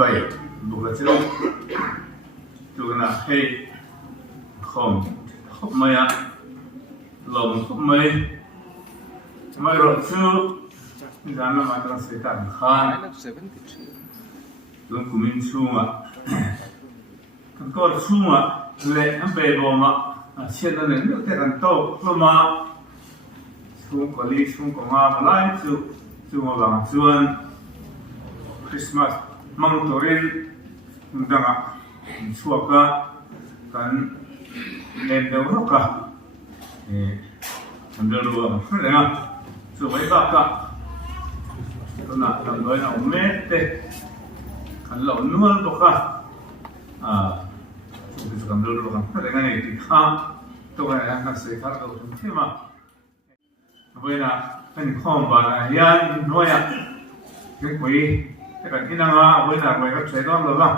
bay buka chilo tu na hey khom khop maya lom khop mai mai ro chu dana ma tra se tan khan lom kumin chunga kan ko chunga le am be bo ma chen na ne te kan to loma chung ko li chung ko nga lai chu chung wa chuan Krismas mang torin danga suaka kan len do roka andalo lenga so vai ka na tam doi na umete kan lo nual boka so kan do ro kan lenga ni ti kha to ga na se kha do thema boina kan khom ba na yan noya ke koi cái kỹ năng á với là về các chế độ rồi không?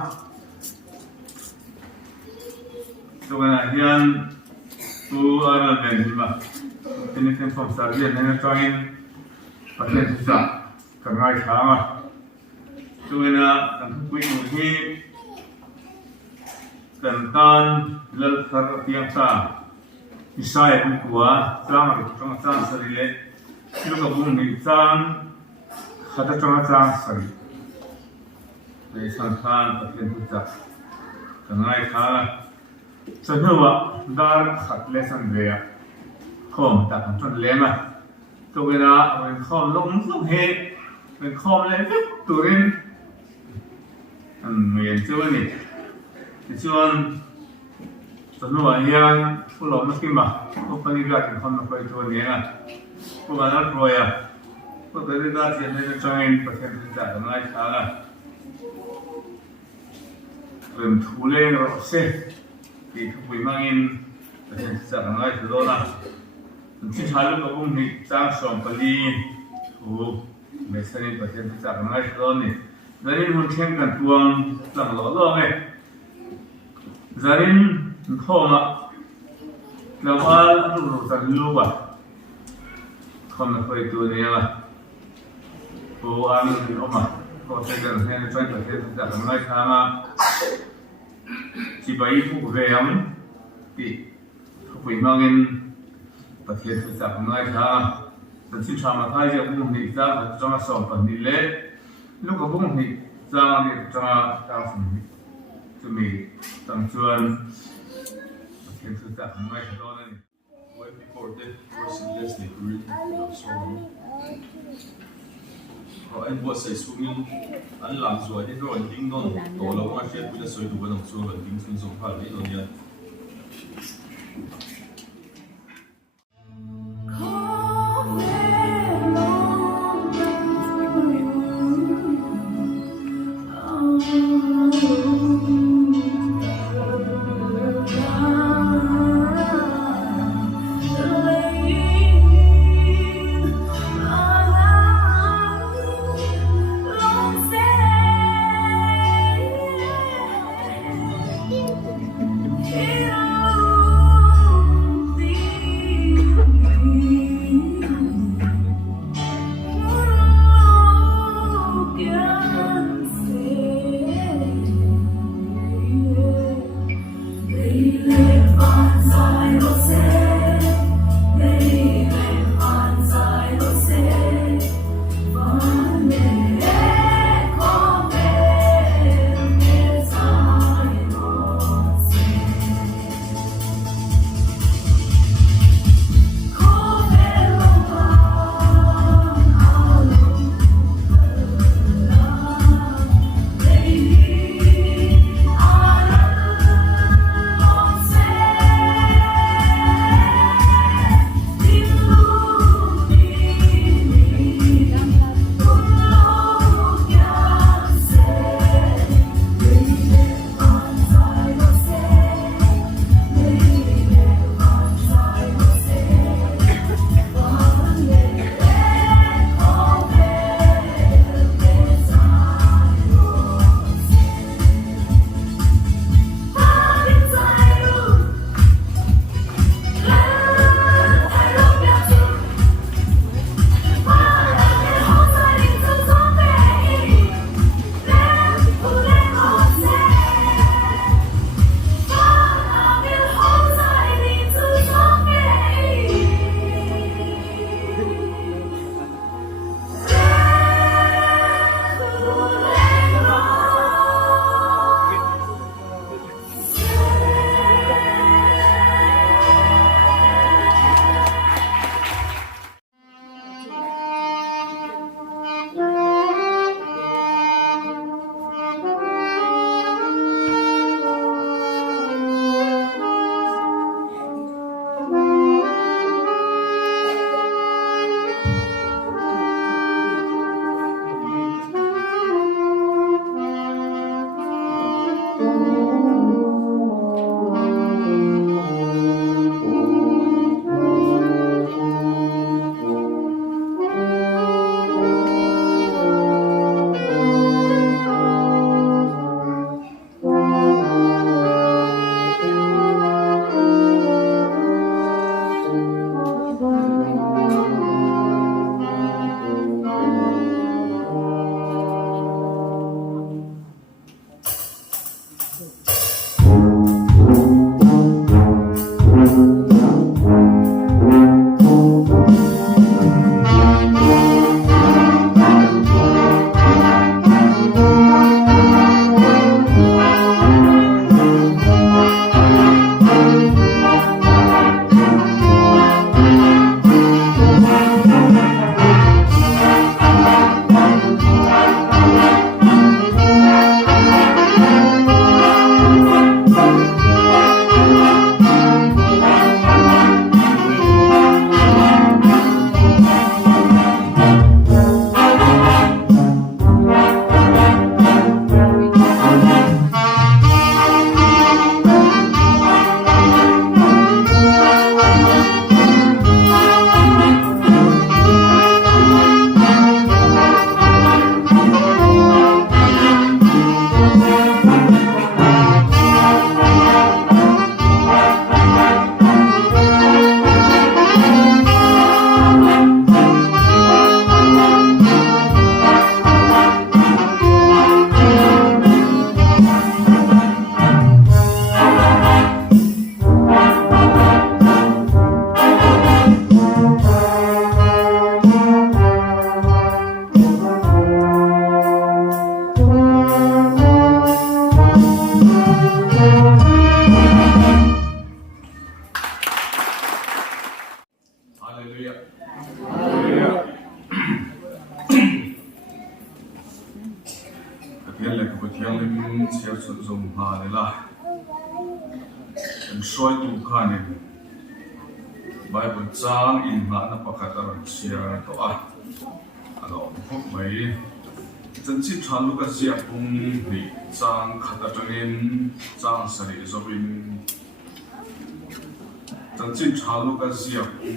Tôi là hiện tôi ở đây mà cái này phong sản viên này cho anh phát triển thực sản cả ngày tháng à tôi là cần quý chủ hi cần tan lật thar tiếng sa Isai cũng của trang trong trang xử lý lúc gặp vùng bị trang khát trong trang xử lý để sẵn sàng thực hiện thực tập cả ngày khá cho nên là đã khát lệ sẵn về không ta cần chọn lệ mà tôi là mình không lúng lúng hết mình không lấy hết tụi mình chưa nhỉ thì chọn cho nên là hiện phụ lòng nó kim mà không phải đi ra thì không nó phải chọn nhé à không phải nó rồi à không phải đi ra thì nên cho anh thực hiện thực tập cả ngày khá là rừng thú lên rồi xe thì thú vị mang in để sản xuất ngay từ đó là chỉ hai lúc có công nghệ trang sòng bali thú mấy xe này phải sản xuất ngay từ đó này gia đình muốn xem cảnh tuồng làm lỗ lỗ này gia đình không ạ làm ăn lúc dần lưu à không là phải tuổi này mà cô ăn thì không mà có thể cần hay phải sản xuất ngay mà chỉ bảy phụ về ông thì phải mang in thực hiện thực tập ngay thà tận xin chào mà thay cho vùng thị ra trong sòng phần đi lễ lúc có vùng thị ra thì trong phần cho mình tăng chuyên thực hiện thực tập ngay thà đó này. Way before that, person Leslie grew up so long. Rồi anh vợ sẽ xuống in anh làm rồi thì rồi anh tính nó tổ lâu mà khi bây giờ soi đủ cái đồng xuống rồi tính xuống phải lấy rồi nha. cho sự dùng hà đấy là soi tu khanin Bible trang in na na pakataran share to alo khop mai chân chip chan lu ka sia pung ni trang khatatangin trang sari zobin chân chip chan lu ka sia pung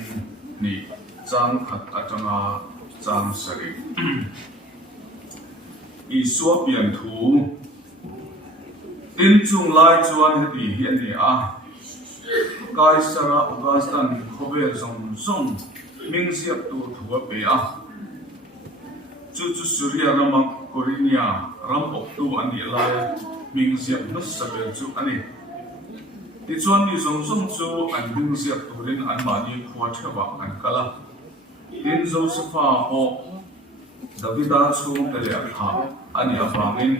ni trang khatatanga trang sari Isua pian thu tin chung lai chuan heti hian ni kai sara Augustan khobe zong ming siap tu thua pe chu Surya ramak Korinia rampok tu ani lai ming siap no saber chu ani ti chuan ni zong chu an ming siap tu rin an mani khwa thewa an kala tin Josepha ho Davida chu tele kha ani awangin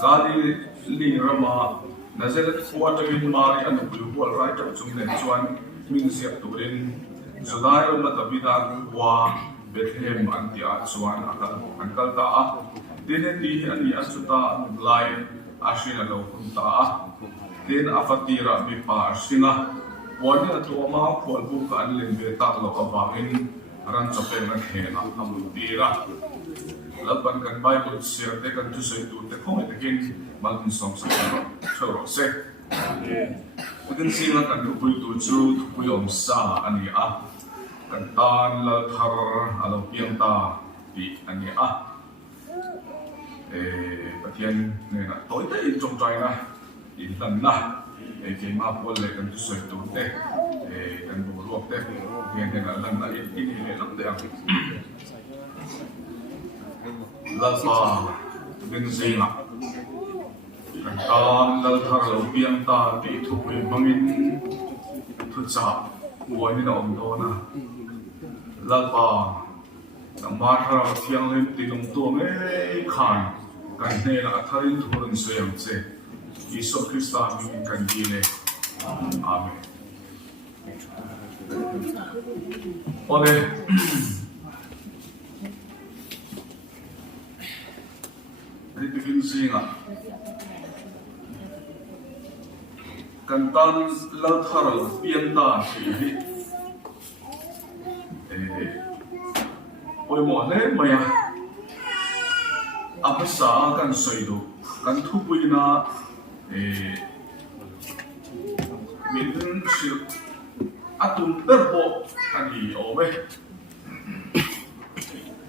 kali li rama Nazaret Waterwin Mari and the Blue right up to the Chuan, means yet to in July on the Davida Wa, Bethel and the Archuan and Kalta, Dineti and the Asuta, Lion, Ashina Lokunta, then Afatira Mipa Ashina, one to a mark for book and Limbeta Lokavangin, Ranchopem and Hena, Amudira. Laban kan Bible share they kan tu say tu te khong again malin song sa choro se kan singa kan tu tu chu tu yom sa ani kan tan la thar alo piang ta ti ani pathian ne na toy te in trong trai na in tan na ke ma pol le kan tu say tu te kan bu luok te hian ne na lan na in le lam te Lapa Benzina Kantan Lalthar Lopiang Ta Ti Thupi Mangin Thutsa Buani na Omdona Lapa Namathara Thiang Lim Tilong Tu Ngay Khan Kan Hne Na Atharin Thurin Suyam Se Iso Krista Mingin Kan Gile Amen Ole Begin singing Kantan Lalthar Pianta Oi mo le maya Apasa kan soido kan thupui na min sir atum perbo ani owe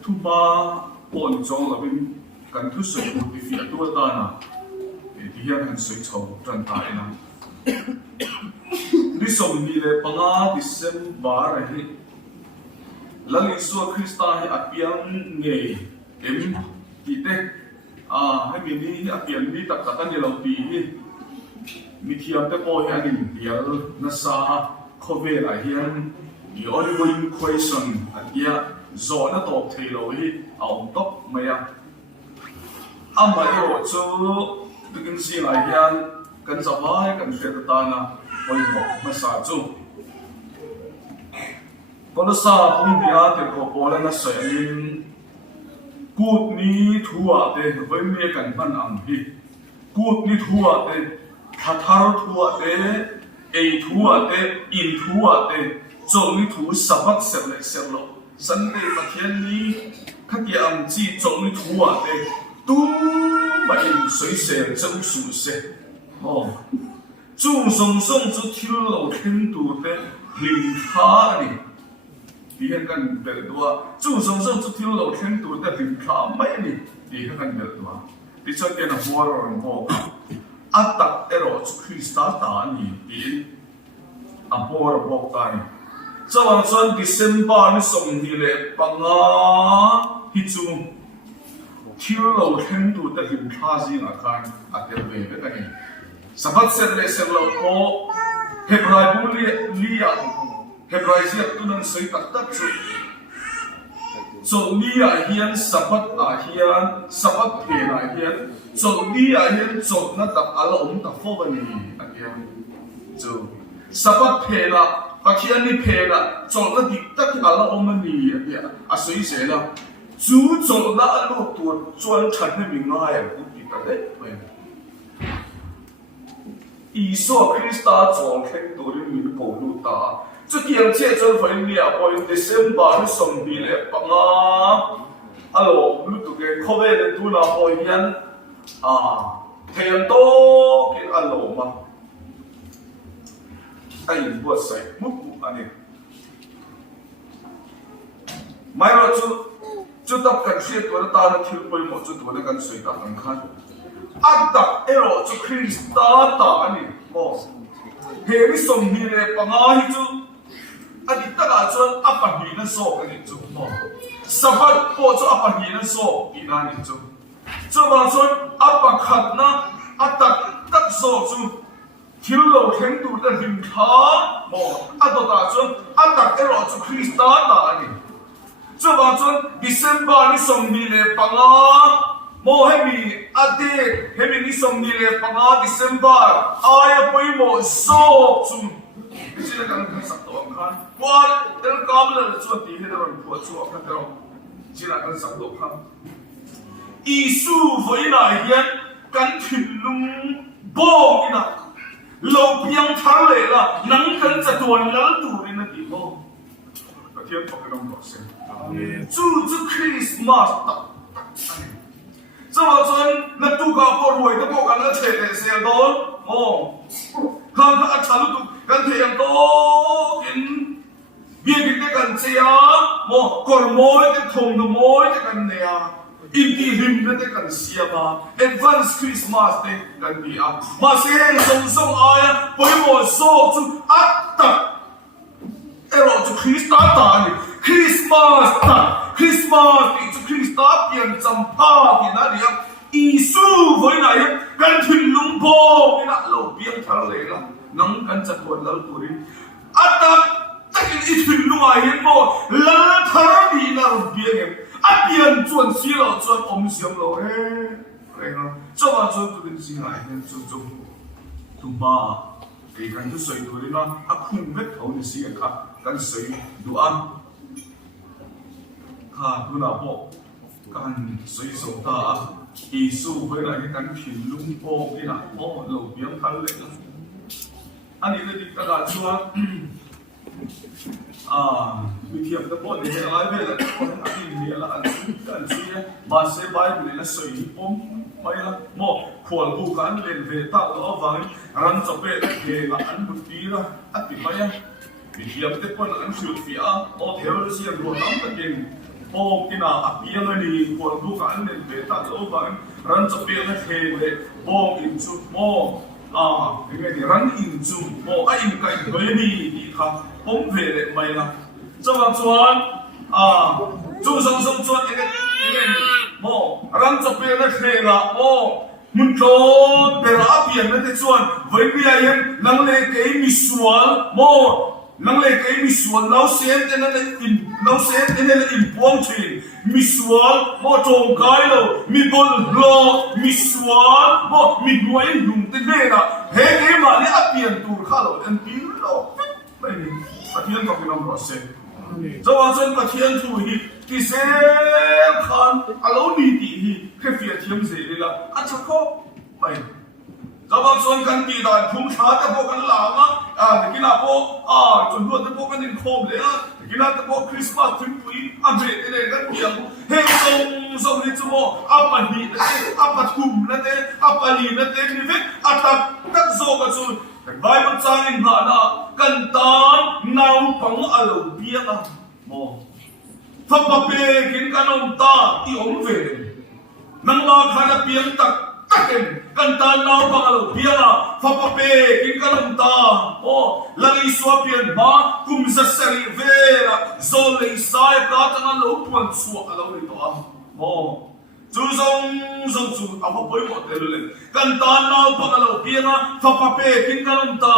thuba pon chong labin kan thu soi ti fi tu ta na ti hian han soi chho tran ta ina ni som ni le panga December hi lali su Krista hi apiang nge em ti te hai mi ni apiang ni tak tak ni lo pi hi mi thiam te po hian in dial na sa khove la hian the ongoing question atia zo na top thelo hi aum top maya amayo chu begin si lai hian kan zawai kan hre ta na hoi mo masa chu kolasa pum bia te ko pole na soin kut ni thua te voi me kan ban ang hi kut ni thua te thathar thua te ei thua te in thua te chong ni thu sabat sel le sel lo san ne pathian ni khati am chi chong ni thua te tu ma in sui se chau su se chu song song chu thil lo khen tu te hling tha ni dihan kan bel dua chu song song chu thil lo khen tu te hling tha mai ni dihan kan bel dua ti chon ke na horror mo atak ero chu Krista ta ni din apor bok ta ni chawang chon December ni som ni le panga hi chu thil lo khen tu te hling tha ji na kan atel ve ve ka ni sabat set le sel lo ko Hebrai bu li Hebrai siap tu nan sei tak tak chu so ni hian sabat hian sabat phe na hian so ni hian chok na tak ala ta fo ba ni hian so sabat phe na pathian ni phe na chok na dik tak ala ni hian a sei se la chu chok na alu tu chuan than ni mi ngai ku ti ta de 以说Krista做看到的民保路大，这件这阵分裂，我用Desember的送礼来帮啊，咯，你读嘅课文的读那我演太阳多嘅咯嘛，我使木安尼，买了就到感谢多的大的听会么，就多的跟水大能看。Ada ero tu Krista ta ni mo hemi som ni le panga hi chu adi taka chuan apa hi na so ka ni chu mo sabat po chu apa hi na so ina ni chu chuwa chuan apa khat na atak tak so chu thil lo theng tu da him tha mo ado ta chuan atak ero tu Krista ta ni chuwa chuan December ni som ni le panga mo hemi ade hemi ni som ni le panga December aya poi mo so chu sila kan sak to kan what tel kabla chu ti he ron ko chu ka ro sila kan sak to kan isu voina hian kan thilung bo ina lo piang thar le la nang kan cha tuan lal tu rin na ti mo pathian to kan ro se chu Christmas ta这么真，那杜卡波瑞都不敢那切的些多哦，看看阿查鲁杜跟太阳多跟别个的跟这样，么过莫的痛的莫的跟那样，印地林的跟些嘛 ，Advance Christmas 的跟比啊，马上送啊呀，不要说就阿达，哎咯就 Christmas 打的 Christmas 打。Krismas itu Krista pian campa kina dia isu voi na ya kan thilung bo kina lo pian thar le la nang kan chatwan lal turin ata takin I thilung a yen mo la thar ni na ro pian a pian chuan si lo chuan om siam lo he na chawa chuan tu din si ngai hen chu tu ba ke kan tu soi turin na a khung vet thau ni si ka kan soi du anดูนะพวกการสวยสดตาอีสู้ไปไหนกันผิวลุ่มโป่งนี่นะโอ้เราเบี้ยทันเลยนะอันนี้เลยดิกระดาษชัววิธีการพูดเนี่ยอะไรไม่ละอันนี้เนี่ยละอันกันชี้มาเซบายเลยละสวยปุ่มไปละโม่ขวดบุกันเล่นเวต้าแล้วฟังรันจะเป็นเกี่ยอันบุตรีละอันที่ไปวิธีการพูดอันสุดฟีโอ้เทวดาเสียงรัวน้ำตะเกียงโอ้กินาอับเยี่ยงนี่คนดูกันเนี่ยเบต้าโอ้ฟังรันจะเปลี่ยนเทเลยโอ้อินจูโม่ยังไงนี่รันอินจูโม่ไอ้อินไก่เฮยนี่ดีครับผมเวเลยไม่ละจังหวะชวนจูสงชวนยังไงโม่รันจะเปลี่ยนเทละโอ้มุนโตเปล่าเปลี่ยนนั่นที่ชวนเวทียังนั่งเล่นเกมมิสวลโม่นั่งเล่นเกมมิสวลเราเสียแต่นั่นอินเราเสียแต่นั่นอินพวงชินมิสวลโม่จงกายเรามีบอลโลมิสวลโม่มีหน่วยหนุ่มเต้นเลยนะเฮ้ยเกมมาเนี่ยเปลี่ยนตัวข้าเราเอ็นปีเราไม่มีประเทศก็เป็นน้ำร้อนเสียจะว่าเส้นประเทศทุยที่เสียขันเราหนีดีแค่เฟียเทียมเสียเลยละอันชักก็ไม่จะว่าส่วนกันตีได้พุ่งชาจะพวกกันหลังกินพวกจนพวกจะพวกกันอินโคมเลยกินพวกคริสต์มาสถึงปีเบรดเลยกันเพียงเฮ้ยส่งนี่จะว่าปันนี่นั่นเองปัทุมนั่นเองปันนี่นั่นเองนี่เว้ยตักโซกันส่วนแต่ใบมันจางอินหานะกันตานน้ำปังอารมณ์เบี้ยนะโมฟังปะเปกินกันอมตาที่อมเวนังมาขนาดเพียงตักเองกันตานน้ำปังอารมณ์เบี้ยนะฟังปะเปกินกันอมตาโอ้ลังอิสวาเพียงมาคุมจะเสรีเวระโซเลสายกาตังอันลูกวันสวะเราเลยตัวโมจูซงจูเอาไปหมดเลยกันตานน้ำปังอารมณ์เบี้ยนะฟังปะเปกินกันอมตา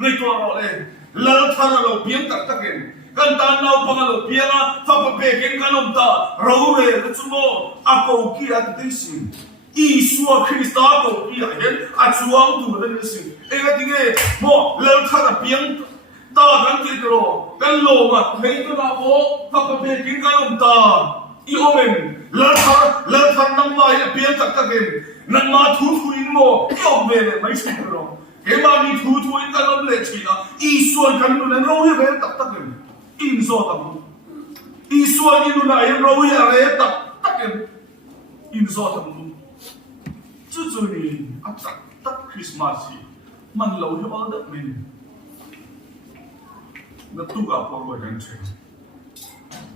ในตัวเราเลยแล้วถ้าเราเพียงตักเองกันตานน้ำปังอารมณ์เบี้ยนะฟังปะเปกินกันอมตาเราเลยรู้สึกโมอากูกี้อันที่สิ่งอีสัวคริสต์อากูกี้เห็นอาจวางตัวนั่นสิ่งเอ็งก็ทิ้งโมแล้วถ้าเราเพียงตากันที่ตัวกันโลมาให้ตัวเราโมฟังปะเปกินกันอมตาอีโอเมนแล้วถ้านั่งมาเพียงตักเองนั่งมาทุกคนโมอีโอเมนไม่ใช่ตัว cái mà đi thu thu in cái lắm lệ chỉ là Israel cái nó nấu hết cái tập tập em in so tập Israel in nó này nấu hết cái tập tập em in so tập chú chú này áp tập tập Christmas gì mình lâu hết all that mình nó tu gặp vào rồi anh chị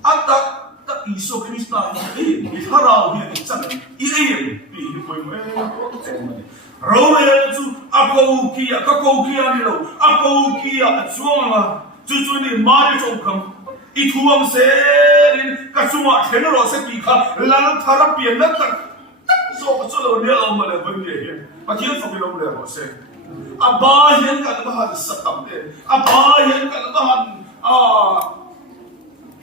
áp tập tập Israel Christmas gì bị tháo rào hiện chắc ý em bị quay mấy rồi chú áp câu kia các câu kia đi đâu áp câu kia chuông mà chú chú này mai trong không ít thu âm sẽ các chú mà thế nó sẽ bị khá là nó tháo ra biển đất so có chỗ nào nhiều mà là vấn đề hiện mà thiếu số cái lồng lệ của sẽ ba hiện cái nó hàng sắp tầm đấy ba hiện cái nó hàng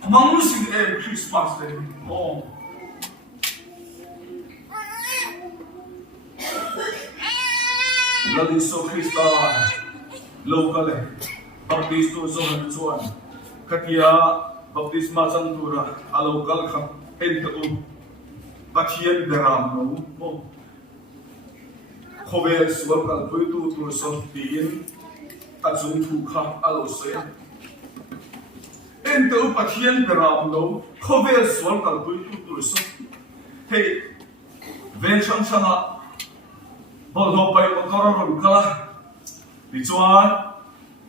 mong sinh em Christmas đấy là đi số Christa local đấy baptist tu so han chuan katia baptisma chang tura a local kham en tu pathian deram no mo khovel sual kal pui tu so tin a chung thu kha a lo se en tu pathian deram no khovel sual kal pui tu so hey ven chang changa bol ho pai mo koron kala di chuan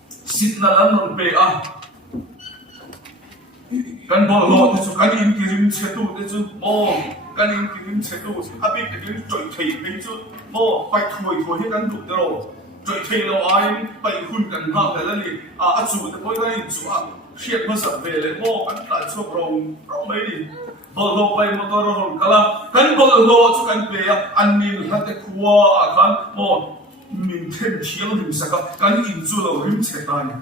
sit na lan non pe a kan bol lo te chu kan in kirim chetu te chu mo kan in kirim chetu a bit te lim choi thei pe chu mo pai thoi he kan du te ro choi thei lo ai pai hun kan ha te la ni a chu te poi lai chu a khiet ma sa ve le mo kan ta chu rong mai ni bol lo pai mo to ro kala kan bol lo chu kan pe a an nin ha te khuwa a kan mo mình thêm thiếu hình sắc cái in chú lâu rim chết tani,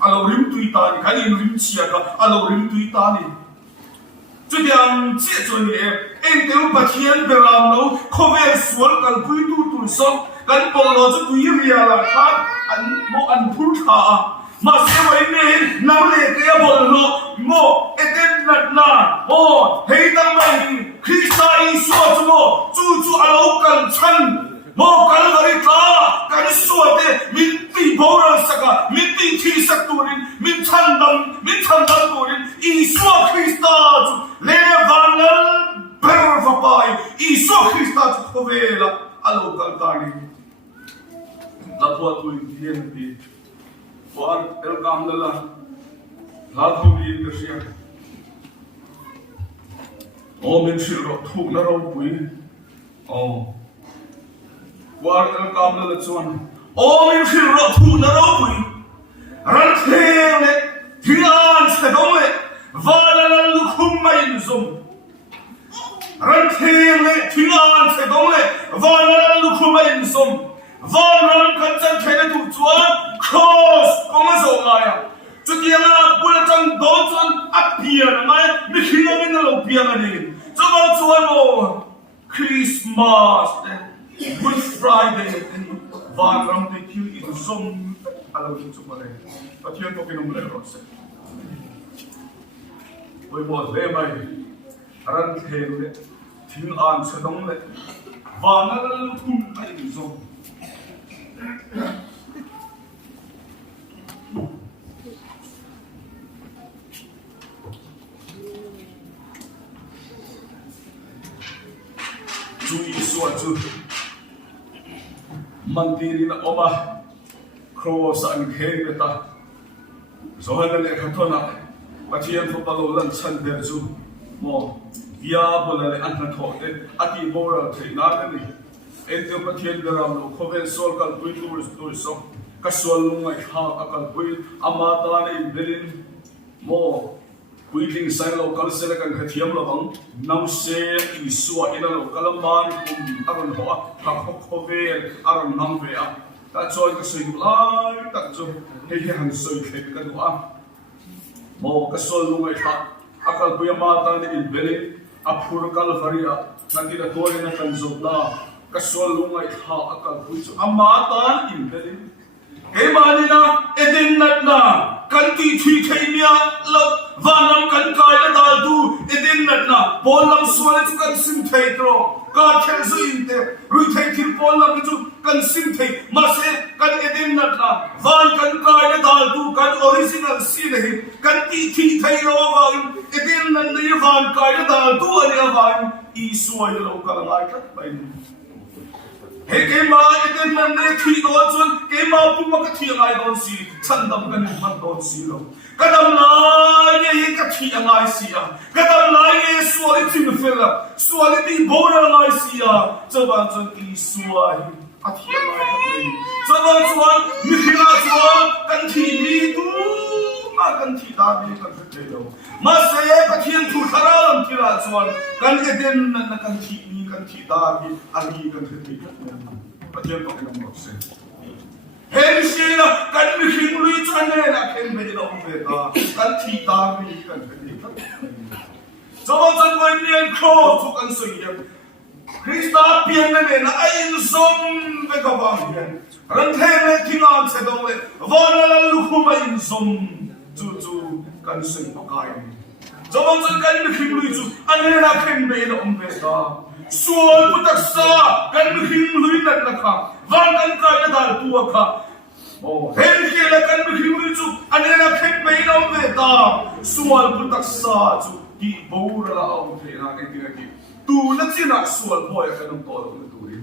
alo rim tui tani, cái in rim chia cả, alo rim tui tani. Chú tiếng chết cho em tiêu bát hiền bề làm lâu, khó về suốt cái bụi tu sông, cái bầu lo chú tui ria là khác, anh phun thà, mà sẽ vậy nên nắm lấy cái bầu lo, mo eten nát na, hey tăng mai khi sai suốt chú alo cần chân. Mo kal gari ta kan suate min ti bora saka min ti thi sak turin min than dam turin Isu Christa le vanal per vapai Isu Christa khovela alo kal tani la po tu indien pi for el kam dala la tholi in sia o min shiro thu na ro pui o war el kam la chuan o min khil ro thu na ro pui ran the le thian se dong le wala la lu khum mai zum ran the le thian se dong le wala la lu khum mai zum wala kan chan thene tu chuan cross koma zo maya chu ti nga bul chang do chuan a pian mai mi khil min lo pian ani chu ba chuan mo Christmas Good Friday van ram te kiu in som alo chu chu male pathian to kinum le ro se oi bo le mai ran the le thing an se dong le van al kum ai in som chu isu chu Mandiri na oma cross an khen beta zohana le khathona pathian fo palo lan chan der chu mo via bola le an tho te ati bora thina ni ente pathian daram lo khovel sol kal pui tur so ka sol lungai kha akal pui ama ta ne belin mo Puiling sai lo kal sele kan khathiam lo bang nam se isua ina lo kalaman kum aron ho ha khove aron nam ve a ta choi ka sui lai tak chu he han soi khe ka du a mo ka sol lu ngai kha akal puya ma ta ni in bele a phur kal faria na ti da to na kan zo da ka sol lu ngai kha akal pu chu ama ta in bele he mani na edin nat na kan ti thi theinia lo vanam kan kai na dal tu edin nat na polam suale chu kan sim thei tro ka khel zu in te rui thei thil polam chu kan sim thei ma se kan edin nat la van kan kai na dal tu kan original sin hi kan ti thi thei lo wa edin nan ni van kai na dal tu ani van I suai lo ka lai ka bai he ke ma edin nan ne thi do chun ke ma pu ma ka thi ngai don si chan dam kan man don si lo kadam lai ye ka thi ngai si ya kadam lai ye suai tin fela suai ti bo na ngai si ya cho ban chun I suai a thi ngai ka bai cho ban chuan mi khila chuan kan thi ni tu ma kan thi da ni kan the lo ma se ka thian thu khara lam khila chuan kan edin nan kan thi ni kan thi da ni ali kan the Pathian ko kinam mo se hen shina kan mi khing lui chuan ne na khen be lo ve ta kan thi ta mi kan the Chawan chan wai nian kho chu kan sui ya Krista pian na ne na ai som ve ka wang hian ran the me thingan se dong le van la lu khu ma in som chu kan sui pa kai Chawan chan kan mi khing lui chu an ne na khen be lo ve ta Sual putak sa kan mi khing lui nat la kha van kan ka ya dal tu kha hen ke la kan mi khing lui chu an ne na khen be lo ve ta sual putak sa chu ki bo ra au the na ke ti tu na china sual boy ka dum to lo tu ri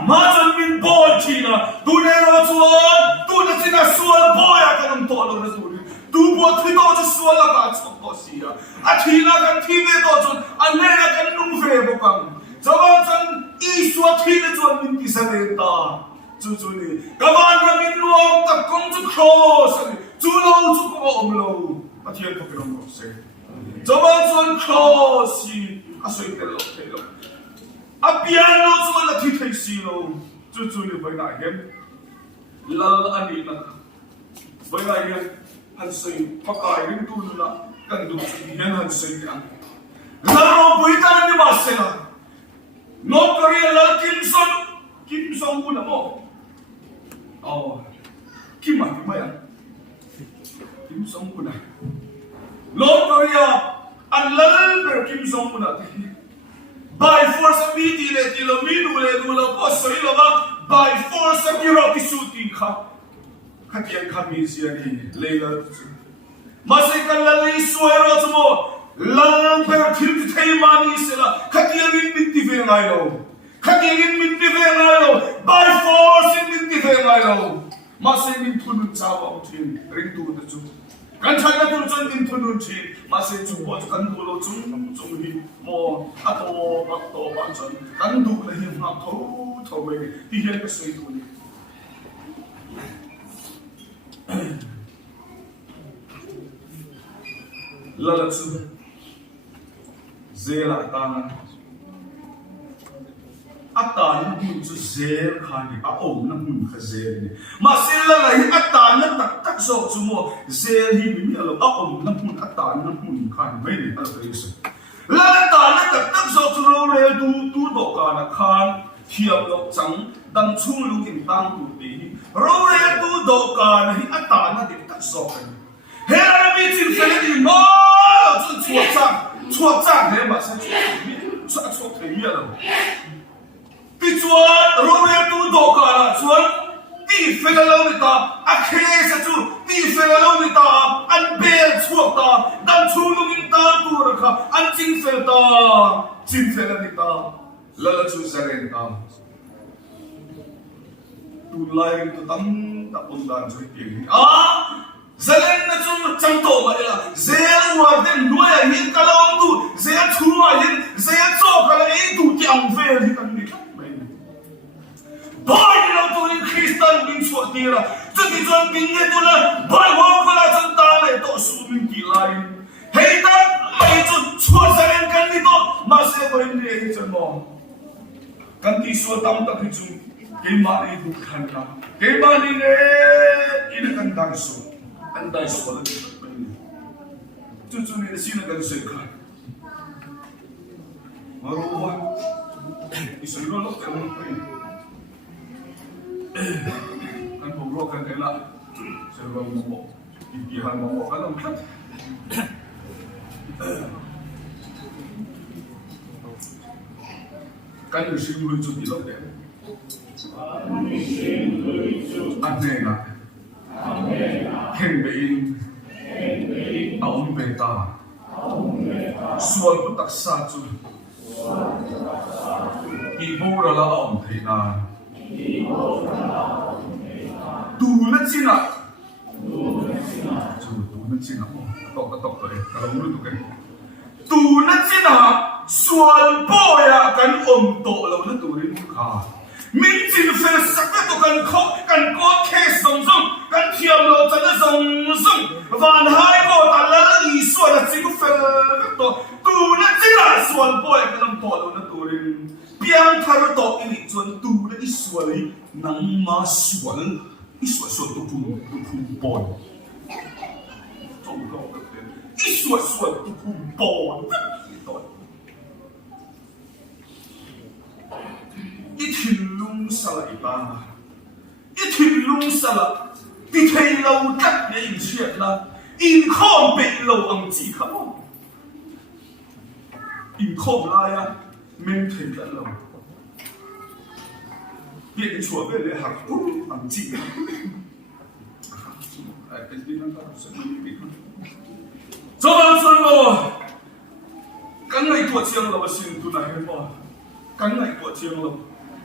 ama chan min boy china tu ne ro chuan tu na china sual boy ka dum to lo tu ri tu bo thi to chu sual la ka chok to si ya a thi na kan thi ve to chun an ne na kan nung ve bo kam Chawan chan I suwa thi na chuan min ti sa ve ta chu ni kawan ra min luang tak kong chu cross chu lo chu ko om lo Pathian ko kinam mo se Chawan chuan cross si a soi te lo te lo a piano chuan la thi thei si lo chu ni bai na hem lal ani na bai na hem han soi pakai ring tu na kan du chu hian han soi ya la ro bui ta ni ba se na North Korea la Kim Song Un mo Kim ma ya Kim Song Un North Korea an lal per Kim Song Un by force of media le tilo minu le dula ko soi lo ba by force of Europe shooting kha khatian khamisia ni leila masai kan la le suai ro mo Lang per thil thei mani sela khatian in min ti ve ngai lo khatian in min ti ve ngai lo by force in min ti ve ngai lo ma se min thun cha wa thin ring tu de chu kan chan na tu chan min thun chi ma se chu bo kan du lo chung hi mo a to ba chan kan du le hi ma tho we ti hian ka sei tu ni la chu Zela tana atan mun chu zel khani a om na mun kha zel ni ma sela lai atan na tak so chu mo zel hi mi lo a om na mun atan na mun khan mai ni al reis la atan na tak so chu ro le tu do ka na khan hiam lo chang dam chung lu tin tang tu ti ro le tu do ka na hi atan na dik tak so he ra mi chin sele di mo chu chuo chang Chua chang he ma sa chua thei mi lo ti chuan ro le tu do ka la chuan ti fe la lo ni ta a khe sa chu ti fe la lo ni ta an bel chuak ta dan chu lu min ta tu ra kha an chin fel ta chin fel ni ta la la chu sa ren ta tu lai tu tam ta pun dan chu ti Zalen na chung chang to ma ila zel war den noya hin kalong tu zel chuma hin zel cho kala ei tu ti ang vel hi kan ni mai boy ni lo tu ni Christian bin chu tira tu ti chon bin ne tu la boy ho kala chan ta le to su min ki lai hei ta mai chu chu zalen kan ni to ma se boy ni ei chan mo kan ti so tam ta ki chu ke ma ni du khan na ke ma ni ne in kan dang so Andai soal ni cucu ni sini kan sekat. Maruah, isoi lo kan mungkin. Kan pembrok kan elak. Serba mabok, pikiran mabok kan empat. Kan isi dulu cuti lo kan. anh khen về in ông về ta xuân của đặc sa chu kỳ vô ra là ông thế nào tu nó chi nào tu nó chi nào tóc rồi kalau dulu tu kan tu nó chi nào xuân bò ya kan tổ là nó tu đến cả mình chỉ phải sắc cái tu kan có case giống kan thiam lo chân nó giống van hai bộ ta là ý xuân là chỉ có phải tu nó chi nào xuân bò ya kan tổ là nó tu đến biang thar to ini chuan tu na iswali nang ma swal iswa tu pum pon to lo ka iswa tu pum pon ithilung sala ibana ithilung sala ti thei lo tat ne in chiat la Inkhawm be lo ang chi khamo Inkhawm la ya men thei la lo biết cái chùa về để học cũng bằng chị cái gì nó sẽ bị cho bạn xuân rồi cái ngày của chiang là xin tu này hết rồi cái ngày của chiang là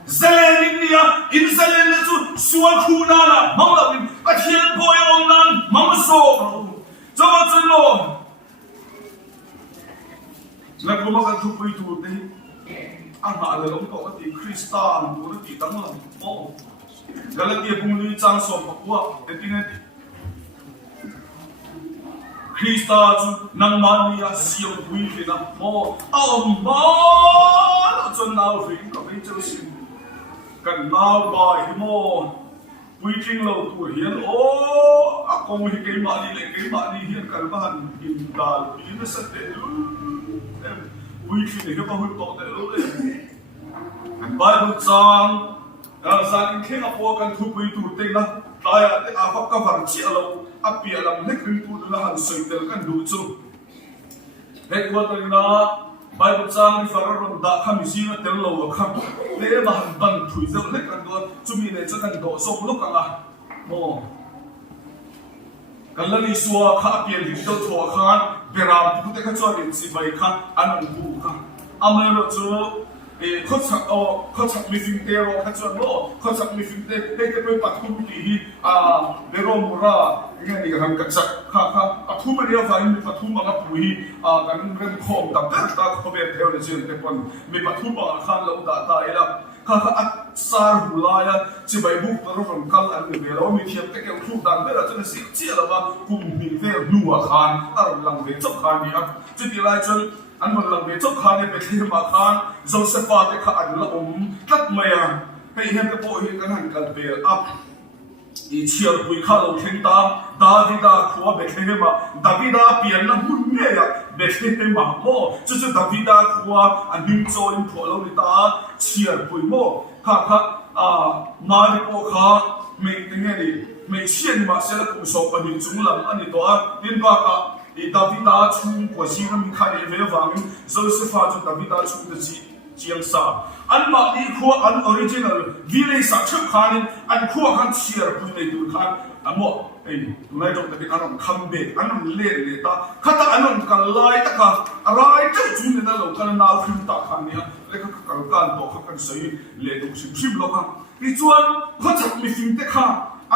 Zelenia in Zelenia tu xuân khu na là mong là mình cái thiên bồi ông nan mong số cho bạn xuân rồi là có một cái thú vị tu đấy anh hạ là ông có cái Krista anh có cái tăng là ô cái là cái bung lý trang sòng bạc quá cái tiếng này Krista chú nang mani à siêu quý phi na ô ông má nó chân nào phi có mấy châu xin cần nào bài mô quý kinh lâu tuổi hiền ô à công hi cái mani hiền cần ban hiền đào hiền nó sẽ để quý phi này cái bao nhiêu tội lỗi đấy anh Bible trang sang khen áp quan thu quý tu tên là đại cái áp các vàng chia lâu áp bia làm nét quý tu là hàng sợi tên cái đủ chung hết qua tới na Bible trang đi phá rồi đã khám gì nó tên lâu khám để mà hàng tần thủy dâu hết cái đó chúng mình để cho cái độ sông lúc cả ô cái lần đi xua khá bia thì tôi thua khán về làm cũng để cái cho đến si vậy khán anh ông bu khán anh nói cho khó chắc mi phim tê rồi khán cho nó khó chắc mi phim tê cái bên bắt thum thì để rồi mua ra nghe đi cái hàng cắt sắc khá bắt thum mà đi vào mình bắt thum mà bùi cái bên khom tập tất cả có về theo để chơi cái con mình bắt thum mà khán lâu đã tai là khá sar hula ya chỉ vậy bút nó còn căng ăn được rồi mình thiệp cái kiểu thuốc đàn đấy là cho nó xịt chia là mà cùng mình về nua khán làm về chốc khán đi chứ thì lại chân anh muốn làm về chốc khán để về thêm mà khán Joseph để khán ăn là tắt mày cái hiện cái bộ hiện cái hàng cần về ý chiều bùi khá lâu khen ta Davida khua về thêm mà Davida biển là muốn nghe về thêm mà mô chứ Davida khua anh hình cho anh khua lâu đi ta chiều bùi mô khá mà đi bộ khá mình nghe đi mình chiên mà sẽ là cùng số và mình chúng làm anh đi đó liên quan cả Davida chung của chị nó mình khai về vàng Joseph cho Davida chung được chị chiang sa an ma đi khua an original village sa chuk khan an khua khan chiar pui nei tu khan amo ei tunai dok takin anom kham be anom le ta khata anom kal lai ta ka arai ta chu ne na lo kal na khim ta khan nia le ka kal kan to kha kan sei le du sim sim lo kha i chuan kha chak mi sim te kha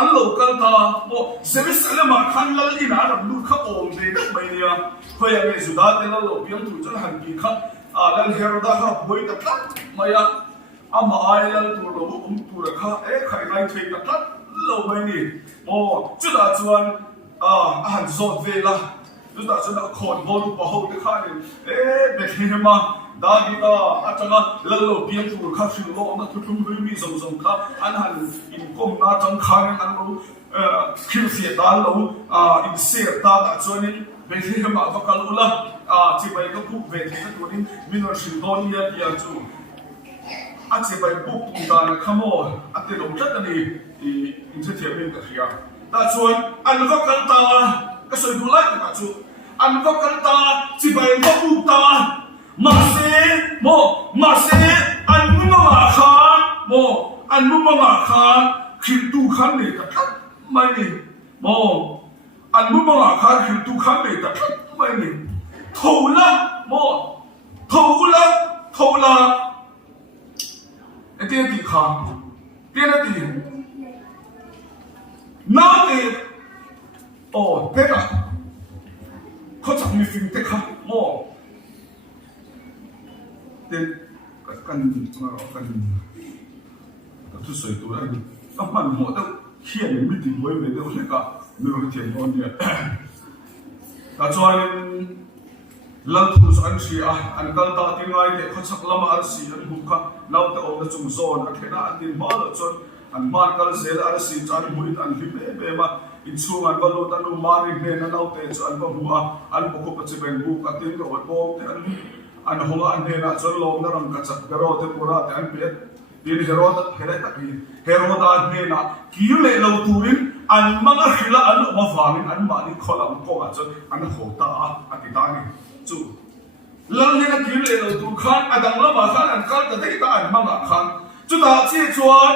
an lo kal ta bo service ale ma khan lal in anom lu kha om de dak mai nia khoya me juda te lo piang tu chal han ki kha lần hero đã học với tập lát mày mà ai lần tu lâu tu được khá khai ngay thấy tập lát lâu mấy nè mồ chứ là chuan hẳn dọn về là chứ là chuan là khổn vô tu bảo hậu cái khai này Bethel mà đã đi ta chẳng lần lâu biến tu khá xin lo nó tu với mi dòng khá anh hẳn Inkhawm na trong khai anh lâu khiêu xiết ta lâu in xe ta đã chuan Bethel mà có cả lâu là chỉ vậy có bút về thì cái tuổi mình nói chuyện đó như vậy chú chỉ vậy bút tụng đàn khăm ô thì đồng chất này thì sẽ thiệt mình cái gì ta chuan anh có cần ta cái sự đủ lại cả chú anh có cần ta chỉ vậy có bút ta mà sẽ anh muốn mà khán anh muốn mang à khăn khi tu khăn này cả thắt mày nè mồ anh muốn mang à khăn khi tu khăn này cả thắt mày nè thầu la mồ thầu la cái tiền thì khăn tiền là tiền nào thì thế cảเขาจับมีฟิงเตะค่ะโม่เด็กกันทุกส่วนตัวนั้นต้องมันหัวต้องเขียนไม่ติดไว้เลยเดี๋ยวเลยก็ไม่รู้เทียนตอนเนี้ยแต่จวนลังทุนสันสีอันกันตาที่ไงเด็กเขาชักละมาอันสีอันบุกค่ะเราแต่ออกจากจุงโซนอันแค่นั้นอันที่มาแล้วจนอันมากันเสียอันสีจานบุญอันที่เป๊ะมาอินชูอันก็รู้ตันรู้มาริเนนเราแต่จนก็หัวอันพวกปัจจุบันบุกอันที่ก็วัดโบกแต่อันหัวอันเนนจนลงนั่งกัจจกระโดดปุระแต่อันเป็ดยินเฮโรดเฮเลตักเฮโรดอันเนนคิวเลเราตูรินอันมังคิลาอันมาฟังอันมาดิขอลำก็จนอันหัวตาอันที่ตานี่จู่แล้วเนี่ยคิวเลเราตูขันอันดังละมาขันอันขันแต่ที่ตาอันมังขันจู่ตาเจี๊ยจวน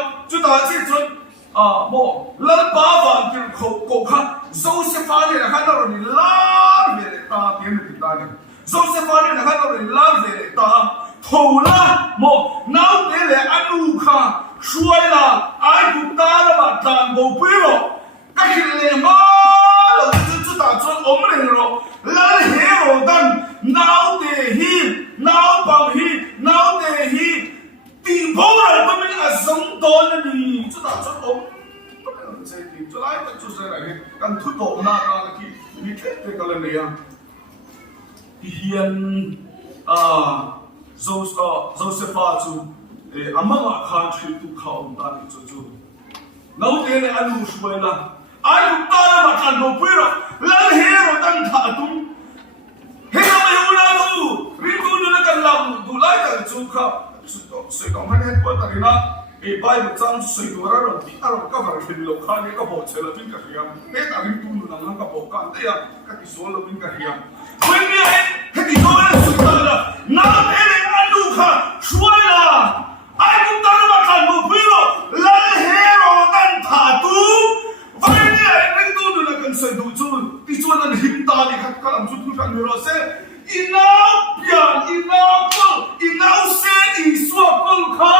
โม่แล้วป้าฟังกินโคขันโซเซฟาเนี่ยนะครับเราเนี่ยลาเวลตาเตียนติดตาเนี่ยโซเซฟาเนี่ยนะครับเราเนี่ยลาเวลตาถูละโม่น้าวเตเลอันลูค่ะช่วยละไอ้กุตาละมาตามโบปิโรก็คิดเลยมาเราจะตาจนอมเลยโรแล้วเฮโรดันน้าวเตฮีน้าวปังฮีน้าวเตฮีตีโบราณก็เป็นอาสมตอนนี้จะตาจนอมเสร็จที่จะไล่ไปจุดไหนกันทุกตัวหน้าตาที่มีแค่เด็กกันเลยเนี่ยที่เฮียนโซเซฟาจูอามาว่าข้าชื่อตุเขาตาดิจูน้องเอ๋เนี่ยอันรู้ช่วยละไอ้ลูกตาละมาทันดูพี่ละแล้วเฮโร่ตั้งท่าตุ้งเฮโร่ไม่รู้นะดูริมดูนั่นกันลำดูไล่กันจูข้าสุดท้ายมันเห็นว่าตอนนี้นะไปบุกจังสุดตัวเราที่เราก็ฟังฟิลล์ข้าเนี่ยก็บอกเชลล์บินกันเฮียมเฮ้ตาริมดูนั่นก็บอกกันแต่ยังก็ที่ส่วนเราบินกันเฮียมวันนี้เฮ้ที่ตัวเราสุดท้ายละน้องเอ๋เนี่ยอันรู้ข้าช่วยละไอ้กุตาละมาทันดูพี่ละแล้วเฮโร่ตั้งท่าตุ้งวันนี้ริมดูนั่นกันสุดตัวที่ส่วนนั้นหินตาเนี่ยก็ลำสุดทุกครั้งเราเสียอินาเปียนอินาโกอินาเซอีสวกลข้า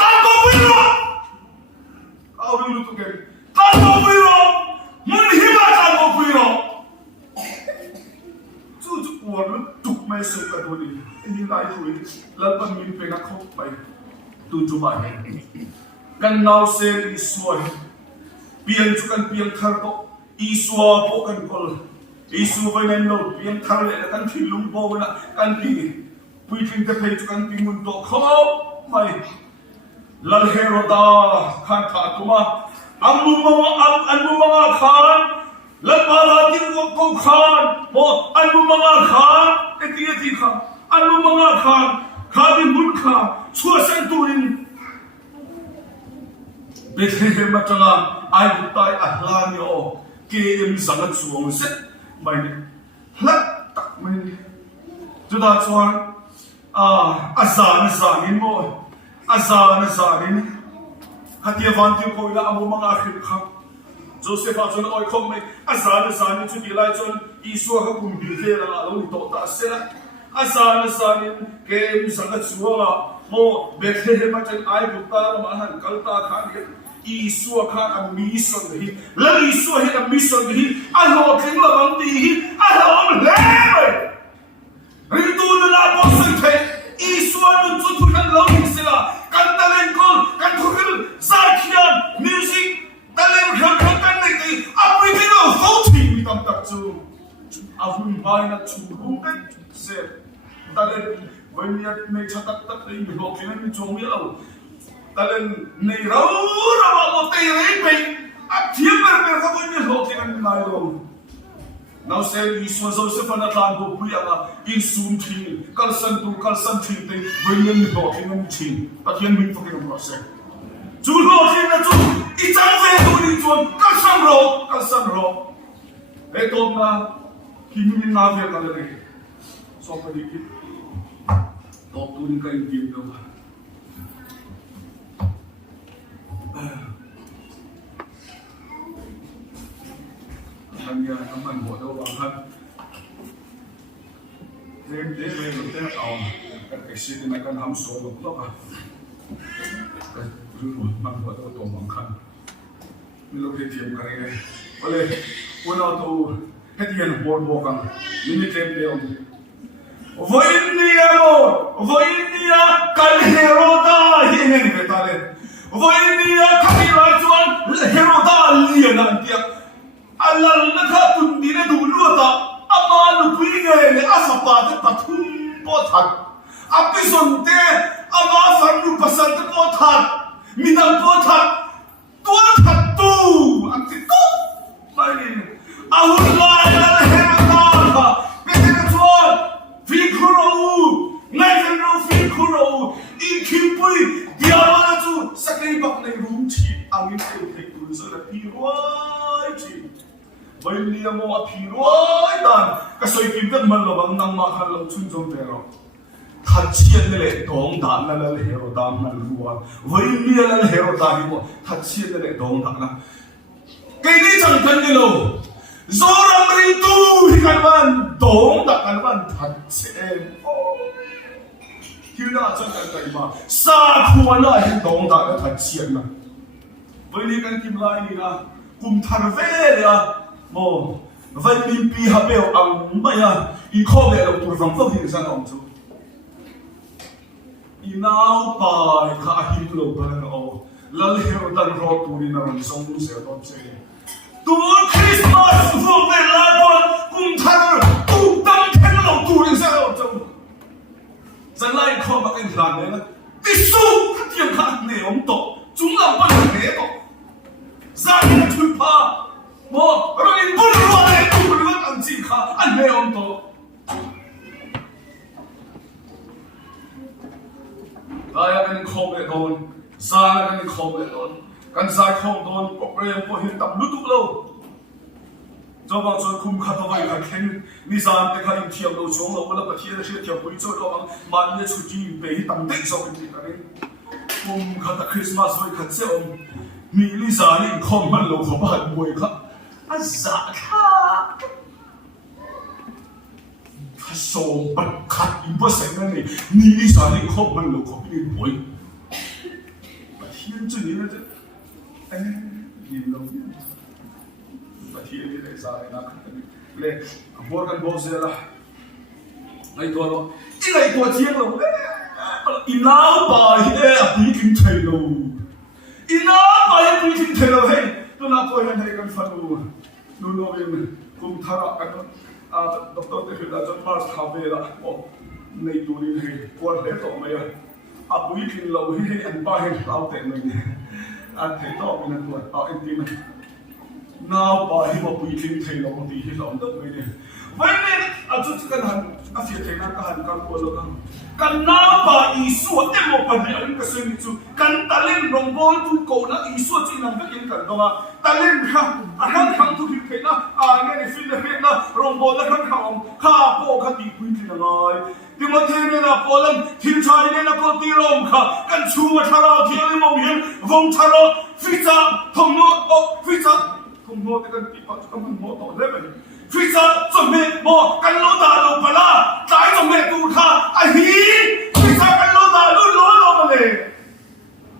ตั้งตัวพี่ละเอาดูลูกตัวเก่งตั้งตัวพี่ละมันหิมาตั้งตัวพี่ละจู่ปวดแล้วตุกไม่สุดกันตัวนี้นี่ได้คุยแล้วมันมีเป็นนักเข้าไปดูจุบายกันนาเซอีสวเปียนจุกันเปียนทาร์โตอีสวโปกันกอลอีสวไปนั่นโนเปียนทาร์เลกันที่ลุงโบนะกันที่พูดถึงแต่เพจกันที่มุนโตเขาไม่ลัลเฮโรดาขันขาตุมาอันมุมังขันลัลบาลาดินกุขันโมอันมุมังขันเอติขันอันมุมังขันขาดินบุญขันชัวเซนตูรินเบเทเฮมาจังไอ้บุตรอัลลานี่โอเกมสังกัดสวงเสร็จไม่เนี่ยลัดตักไม่เนี่ยจุดนั้นส่วนอาซานิโมอาซานินฮัตเทียฟันที่คุยละอามุมังอาคิดครับโจเซฟจนอ้อยคงไม่อาซานิจุดที่ไล่จนอีสัวกับคุณบิเทละเราอีโตตาเสละอาซานินเกมสังกัดสวงโมเบเทมาจนไอ้บุตรละมาหันกัลตาขันเนี่ยอีสัวขันอันมิสันดีแล้วอีสัวเห็นอันมิสันดีอันหัวทิ้งละบังดีอันหัวมันเล่ริมตูนละบอสังเทอีสัวนุ่นจุดทุกคนเราหิสละกันตะเลนกอลกันทุกคนซาคิยันมิวสิกตะเลนขันกันในที่อัพวิดีโอโฟทีมีตั้งแต่จูอาวุธไปนะจูบุ้งกันเสร็จตะเลนวันนี้ในชาติตัดเลยมีโลกนั้นมีจงมีเราตะเลนในเราว่าเตยเลยไปอัพเทียบเป็นเขาวันนี้โลกนั้นมีนายเราnow say Iswa Joseph na tlan go puyanga in sum thing kalsan thing te wenyen mi ho thing thing pathian min phokin mo se chu ho thing na chu I chang ve du ni chuan kalsan ro e tom na kimin na ve ka le so pa di ki top tu ni ka in do มันยังทำมันหัวเราบางครั้งเรื่องเรื่องอะไรเราเรื่องเอาการเกษตรในการทำสวนหลงโลกอ่ะแต่รู้มันหัวเราตัวบางครั้งไม่รู้จะเทียมกันยังไงก็เลยวันเราตัวให้เทียนหัวบอกกันนี่ไม่เทียมเดียวVoindia Voindia Kalheroda Hine Betale Voindia Kapilajuan Heroda Liana Dia Allah Nakatun Dine Duluta Amalu Pine Asapata Patum Potat Apisonte Amafanu Pasant Potat Minam Potat Tuatatu Antito Marin Ahulaya Heroda Betelajuan Fikuro, Nathano Fikuro, Inkipui, Diamatu, Sakibak Rumchi, Angin Tekun, so the Piroiti. William or Piroidan, Kasoy give them Malabang Namahalo Tunzomero. Tachian Dong Dana Hero Dana Lua, William Hero Dano, Tachian Dong Dana. Kaitan Candilo. Zoram rindu hikalwan dong tak kalwan tatsen. Kita jangan terima. Sakuana hin dong tak tatsen na. Beli kan kimlai ni na kumtarve ya. Mo, vai mimpi habel ang maya. Inkhawm le tur fang fang hin san ong tu. Inaw pa ka hin lo ban o. Lal hero dan ro tu ni na ran song lu se tot se. Tuan Krismas for the Lord, Kumtar, Dang Tenlo, doing so. The light come back in London. This so you can't name to Jungla Banero. Zan to Pa, more running Bullet and Zika and Leonto. I have been called it on, Zan and called it on. Kan sai khom don program po hin tam lutuk lo joba chon kum khata vai kha khen ni san te kha in thiam lo chong lo wala pathia se thiam pui cho lo man ye chuti pe hi tam te so ki ta ni kum khata Christmas vai kha se om mi li sa ni khom man lo kho ba boi kha a za kha kha so ban kha in bo se na ni li sa ni khom man lo kho bi boi pathia chu ni na nhìn lâu và khi đi lại ra nó lên vô căn bộ xe là ngay tua đó cái này tua chiếc rồi in nào bài ấy bị kinh thầy rồi in nào bài bị kinh thầy rồi hey tôi nào coi anh thấy căn phần rồi luôn luôn bên cùng thà là cái doctor thì là cho Mars thảo về là này tụi đi thì quan hết rồi mày bị kinh lâu hey anh ba hey tao tệ mình anh thấy đó mình là tuổi anh tin này nào bài mà bị kinh thầy lòng thì hết lòng được vậy vậy nên anh chút cái hành anh sẽ thấy cái hành cái của nó kan nào Isu em một phần này anh cái suy nghĩ kan ta lên đồng bôi tu cầu nó Isu chỉ nằm cái yên cảnh đó ta lên anh khăng tu thế nó nghe này phim này nó đồng bôi nó khăng khá bộ khá tỷ quý thì là nói thì mà thế nên là bộ lần thiên trai nên là có tỷ lông khá kan chú mà thà nào thì anh mong hiền vong thà nào phi cha thông nốt phi cha thông nốt cái kan tỷ bắt cái mình nốt tổ lên vậy phi cha chuẩn bị bỏ kan lỗ đà lỗ bà la trái chuẩn bị tu khá ai hí phi cha kan lỗ đà lỗ mà này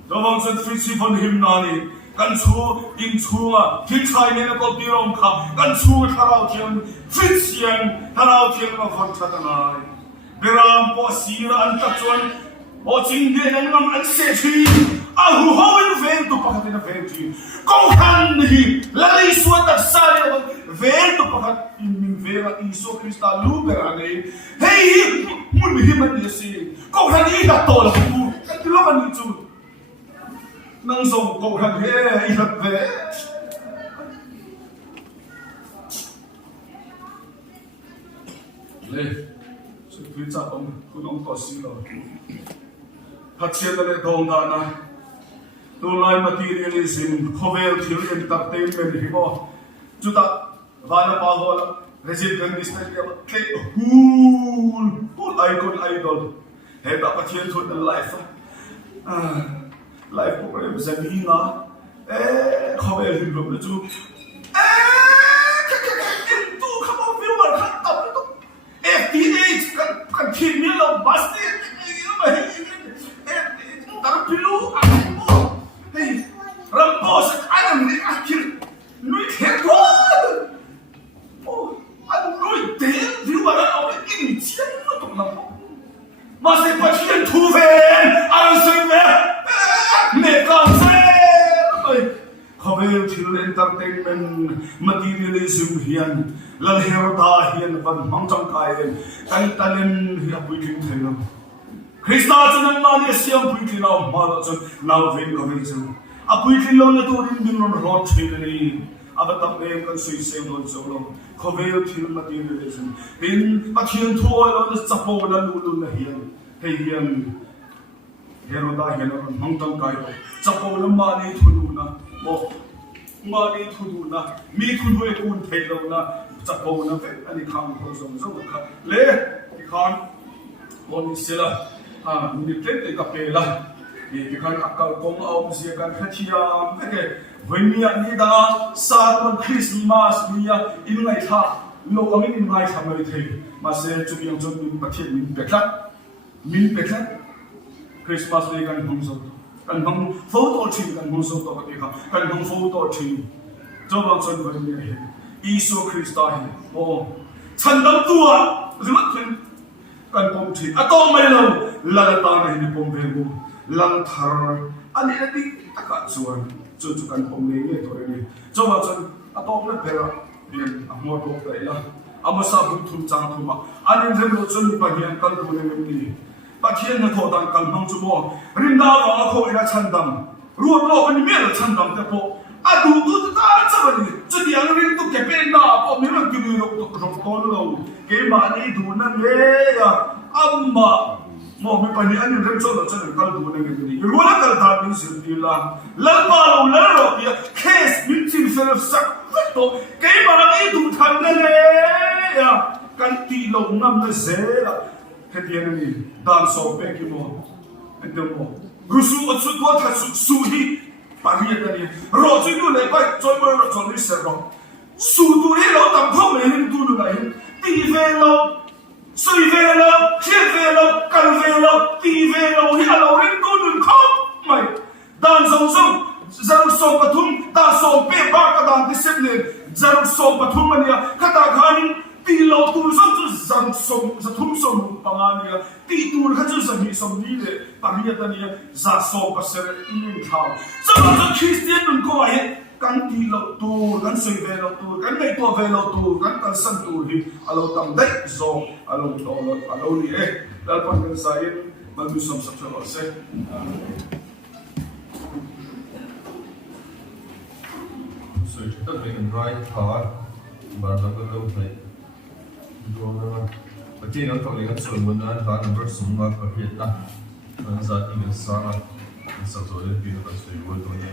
đó vong chân phi chi von him nani kan chú in chú mà thiên trai nên là có tỷ lông khá kan chú thà nào thì anh phi chiang thà nào thì anh mà vong thà này Beram po sira ang tatsuan o chingge ng ngam ang sechi ahu hoin vento pakat na venti kung hanhi lalay suat at sari vento pakat in vera Iso Krista luberane hey mun himan yasi kung hanhi hatol ku katilakan nito nang song kung hanhi ihat ve le Quý cha ông cũng ông có xin lỗi. Phát triển lên đồng đàn này, tôi lại materialism, cover thiếu entertainment hi bo. Chúng ta vài năm bao hồi là resident business cái whole icon idol. Hết đã phát triển thuật life, life program dân hi na, เขาไปถึงแบบจู่ตู้เขาบอกวิวมันขัดต่ำต้องFTA กันทีมนี้เราบัสเนี่ยไม่แต่พิลูอะไรบ้างเฮ้ยเราบอสอะไรนี่อาคิดนุ้ยเห็นก่อนโอ้อันนุ้ยเดี๋ยววิวมันเอาไปกินเชียงมันตรงนั้นมาเสียไปเชียงทูเฟนอันสุดเลยเมกาเซ่เขาไปถึงเอนเตอร์เทนเมนต์มาทีเรียลซิมเฮียนลัลเฮโรดาเฮียนวันมังจังกายตั้งแต่เล่นเฮียปุยทิ้งเทนคริสต์จันทร์มาเนี่ยเสียงปุยทิ้งเรามาแล้วจนเราเว้นเขาไปจนอาปุยทิ้งเราเนี่ยตัวริมบินนรอดเชลลี่อาบัตับเองกันสวยเสียงเราจนเราเขาไปถึงมาทีเรียลซิมเป็นอาเทียนทัวร์เราจะจับโบนันลุนเฮียนเฮียนเฮโรดาเฮียนมังจังกายจับโบนันมาเนี่ยทุนนะโอ้มาดีทุดูนะมีทุนด้วยคุณเทลนะจับโบนะเป็นอันนี้คำของสมสมครับเล่ที่คานคนนี้เสียละมีเต็มกับเกล่ะที่คานอักขระกงเอาเสียกันขัดยามโอเควันนี้นี่ดาสาดวันคริสต์มาสนี่อินไงท่าโลกนี้อินไงทำอะไรเทมาเสียจุดยังจนมีประเทศมีเบ็ดละคริสต์มาสเลยกันของสมกันบังโฟโต้ทีกันบังโซโต้กันดีครับกันบังโฟโต้ทีจอบังจนวันนี้อิสุคริสต์ได้โอ้ฉันตั้งตัวหรือว่ากันปมทีอะต้องไม่เราลัลตาในปมเบลูลังทาร์อันนี้ตะกัดส่วนจุดกันปมเลยเนี่ยตัวนี้จอบังจนอะต้องไม่เปล่าเรียนอะมัวโตไปละอามาซาบุญทุนจังทุมาอันนี้เรื่องจนมีปัญหากันตัวนี้ไม่ดีปัจเจียนโทดังกันบังจุโมริมดาวอาโคเอราชันดัมรวมโลกมันมีอะไรชันดัมแต่พออะดูตาจับนี่จุดยังริมตุกเก็บเป็นหน้าพอมีเรื่องกินอยู่ตุกรบต้นเราเกี่ยมานี่ดูนั่นเลยอัมมาโมมีปัญหาอันนี้เรื่องชนเราจะนึกกันดูนั่นเองรู้แล้วกันทำนี่สิ่งที่ละแล้วมาเราเนี่ยเคสมิจิมเซลสักโตเกี่ยมานี่ดูทันเลยกันตีลงน้ำเลยเสียเฮียนี่ดานสอบเบกิโมเอ็นเดโมรู้สึกว่าสุดตัวทัศสุฮีปารีกันนี่รอจนดูเลยไปจนเมื่อเราจนได้เสร็จแล้วสุดตัวนี้เราตั้งท้องเลยเห็นดูดูไหนตีเวลสุยเวลเชียเวลกันเวลตีเวลที่เราเห็นดูดูเขาไม่ดานสองสองจะรู้สอบปฐุมดานสอบเป๊ะบ้ากระดานที่เสร็จเลยจะรู้สอบปฐุมมันเนี่ยขณะขานี้ตีเราตัวสองจะส่งจะทุ่มส่งปังอันนี้ตีตัวเขาจะมีสมนี้เลยปารีกันนี่จะสอบภาษาอินทาวจะมาจากคริสเตียนมันก็ไอ้กันตีเราตัวกันสุยเวลตัวกันไม่ตัวเวลตัวกันกันสันตัวที่เราทำได้ส่งเราตัวเรานี่แล้วพอกันใส่มันดูสมศักดิ์ศรีเสร็จสุดท้ายเป็นไรท่าบาร์ดก็เริ่มไปดูนะประเทศนั้นเขาเรียกส่วนบนนั้นท่านับสูงมากประเทศนั้นมันจะที่มันสร้างมันสะสมได้ปีละส่วนบนตัวนี้